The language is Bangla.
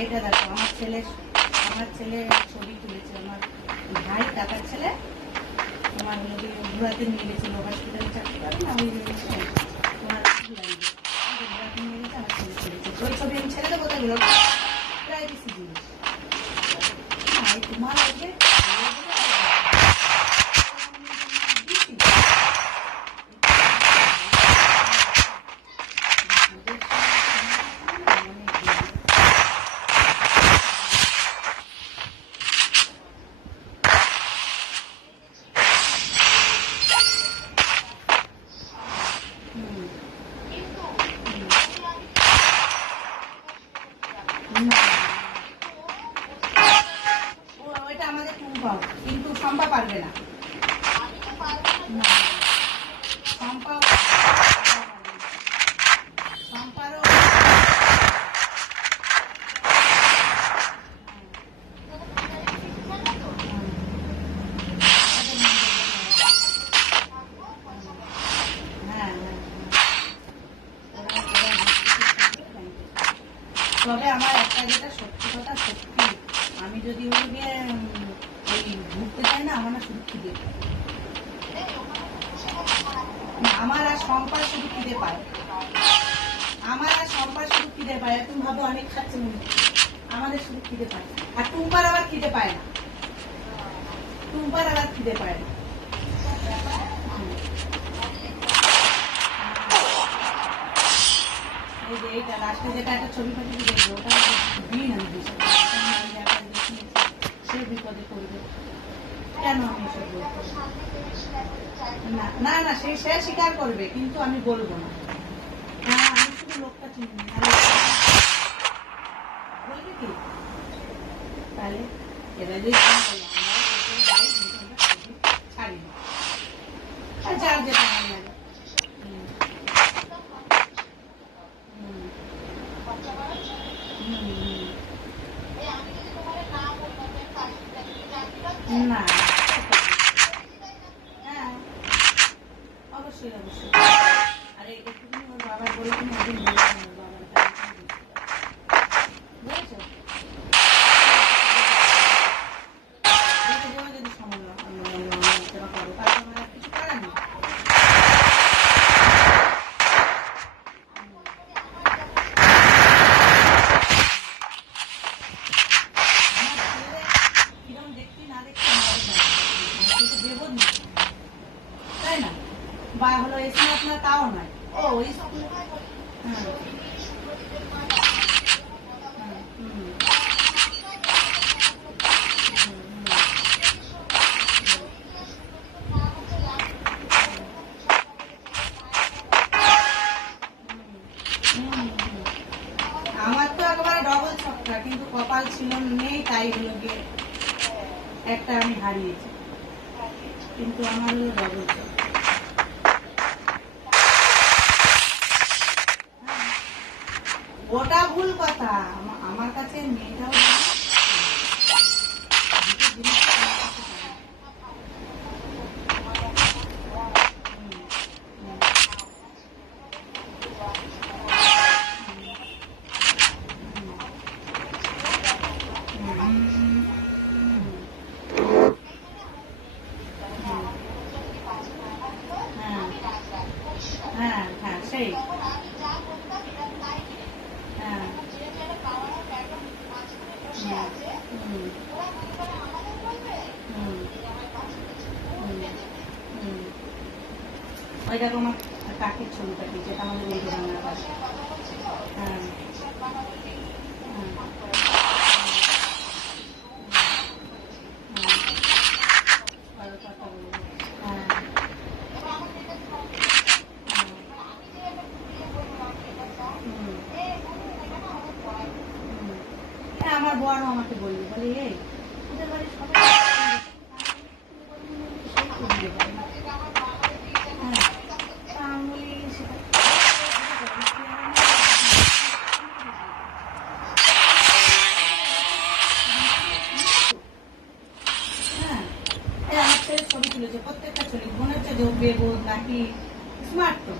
এইটা দেখো আমার ছেলে ছবি তুলেছে, আমার ভাই কাকার ছেলে তোমার হলো ঘোরাতে নিয়ে গেছিল হসপিটালে চাকরি করে না, ওই তোমার ঘোরাতে নিয়ে গেছে, আমার ছেলে তুলেছে। ওই ছবি আমি ছেড়ে দেবো, তাগুলো প্রাইভেসি জিনিস। তোমার আগে ওইটা আমাদের টুম্পাও, কিন্তু শম্পা পারবে না। শম্পারও তবে আমার একটা যেটা সত্যি কথা, সত্যি আমি যদি ওই ঘুরতে চাই না, আমার না শুধু খিদে পায়। আমার আর শম্পার শুধু খিদে পায়, আমার আর শম্পার শুধু খিদে পায়। তুমি ভাবে অনেক খাচ্ছে মনে, আমাদের শুধু খিদে পায়। আর টুম্পার আবার খিদে পায় না, টুম্পার আবার খিদে পায় না। এই যে এইটা লাস্টে যেটা একটা ছবি পাঠিয়ে দেখবো, ওটা দিন আমি সে বিপদে পড়বে। কেন আমি এসব বলবো না? না না, সে স্বীকার করবে, কিন্তু আমি বলবো না। হ্যাঁ, আমি শুধু লোকটা চিনি, বলবি কি? তাহলে এরা যে ছাড়ি না, যার যেটা ভালো লাগে। না, হ্যাঁ অবশ্যই অবশ্যই। আরে একটুখানি ওর বাবার বলে তুমি একদিন বলেছেন ওর বাবার বুঝেছো, যদি সময় করো, তাহলে আমার কিছু করার নেই। কিরম দেখতে না দেখতে দেব না, তাই না? বা হলো স্মার্ট না তাও নয়, ও আমার তো একেবারে ডবল ছক্কা, কিন্তু কপাল ছিল নেই, তাই হলো গিয়ে একটা আমি হারিয়েছি, কিন্তু আমার হলো ডবল ছক্কা। ওটা ভুল কথা, আমার কাছে মেয়েটাও হ্যাঁ হ্যাঁ সেই হ্যাঁ ওইটা তোমার কাকির ছবি পাঠিয়েছে, যেটা আমাদের এই রান্নার পাশে। হ্যাঁ আমার বড় আমাকে বলবে, বলে এই ওদের বাড়ির সবাই ছবি তুলেছে, প্রত্যেকটা ছবি মনে হচ্ছে যে বেবো নাকি স্মার্ট। তো